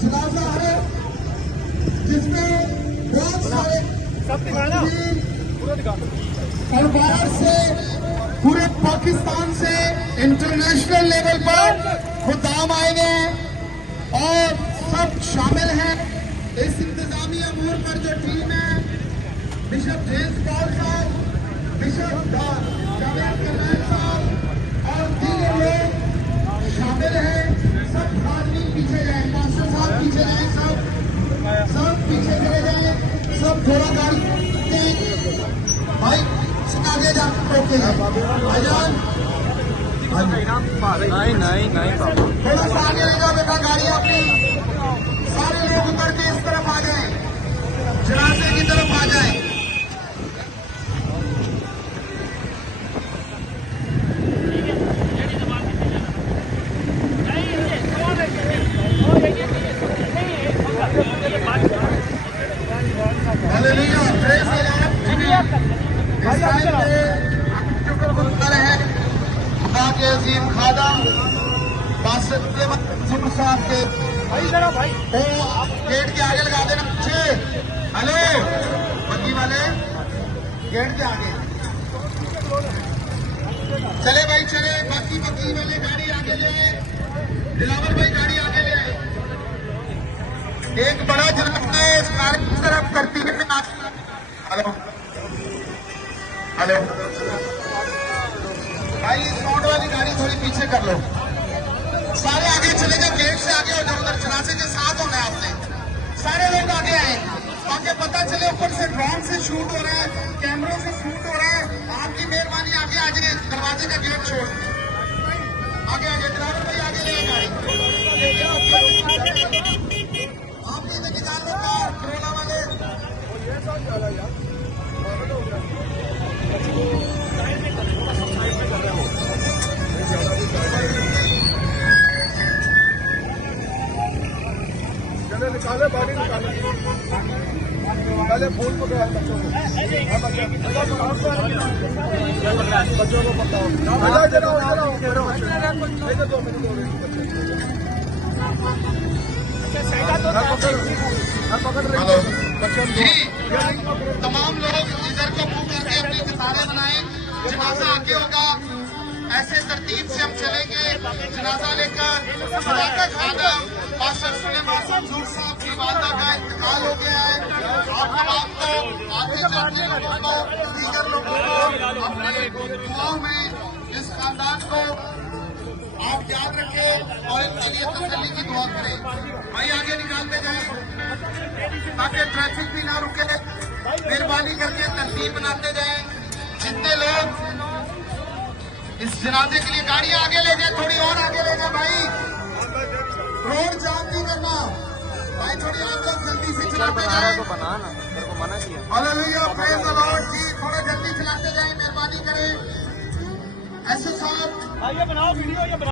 जनाजा है जिसमें बहुत सारे और बाहर से पूरे पाकिस्तान से इंटरनेशनल लेवल पर खुदाम आए हुए हैं और सब शामिल हैं इस इंतजामी अमूर पर। जो टीम है बिशप जेम्स पॉल साहब, बिशप जावेद करनैल साहब और दीगर लोग शामिल हैं। सब आदमी पीछे जाए, मास्टर साहब पीछे जाए, सब पीछे चले जाए, सब थोड़ा गाड़ी भाई आगे जा रोकेगा भाईजान। नहीं थोड़ा सा आगे ले जाओ बेटा गाड़ी अपनी। सारे लोग उतर के इस तरफ आ जाए, जनाजे की तरफ आ जाए। Hallelujah, praise the Lord. इस टाइम पे शुक्रगुजार है खुदा के अजीम खादम पास्टर सुलेमान साहब के। भाई गेट के आगे लगा देना पीछे। हेलो बग्गी वाले, गेट के आगे चले भाई, चले। बाकी बग्गी वाले गाड़ी आगे ले आए, दिलावर भाई गाड़ी आगे ले आए। एक बड़ा जनाजा है इस कार की तरफ करती है। हेलो हेलो भाई, साउंड वाली गाड़ी थोड़ी पीछे कर लो। सारे आगे चले जाओ, गेट से आगे हो जाओ। उधर जनाजे के साथ होना है आपने। सारे लोग आगे आए ताकि पता चले। ऊपर से ड्रोन से शूट हो रहा है, कैमरों से शूट हो रहा है। आपकी मेहरबानी आगे आ जाए, दरवाजे का गेट छोड़ आगे आ जाए। ड्राइवर भाई आगे ले गाड़ी। आप ये देखिए जान लो कोरोना वाले। निकाले बॉडी निकाले, पहले फोन पकड़ा है बच्चों को, बच्चों को पकड़ाओ। दो मिनट जी, तमाम लोग इधर को मुंह करके अपनी कतारें बनाएं। जनाजा आगे होगा, ऐसे तरतीब से हम चलेंगे। जनाजा लेकर खुदा का खादम पास्टर सुलेमान साहब की वालदा का इंतकाल हो गया है। आपको आगे जाने लोगों को, दीगर लोगों को अपनी दुआओं में इस खानदान को आप याद रखें और इनके लिए तसल्ली की दुआ करें। भाई आगे निकालते जाए ताकि ट्रैफिक भी ना रुके। मेहरबानी करके तरतीब बनाते जाए। जितने लोग इस जनाजे के लिए गाड़ी आगे ले जाए, थोड़ी और आगे ले जाए भाई। रोड जाम नहीं करना भाई, थोड़ी आप लोग जल्दी से चलाते जाए। हालेलुया, प्रेज़ द लॉर्ड जी। थोड़ा जल्दी चलाते जाए, मेहरबानी करें। ऐसे साहब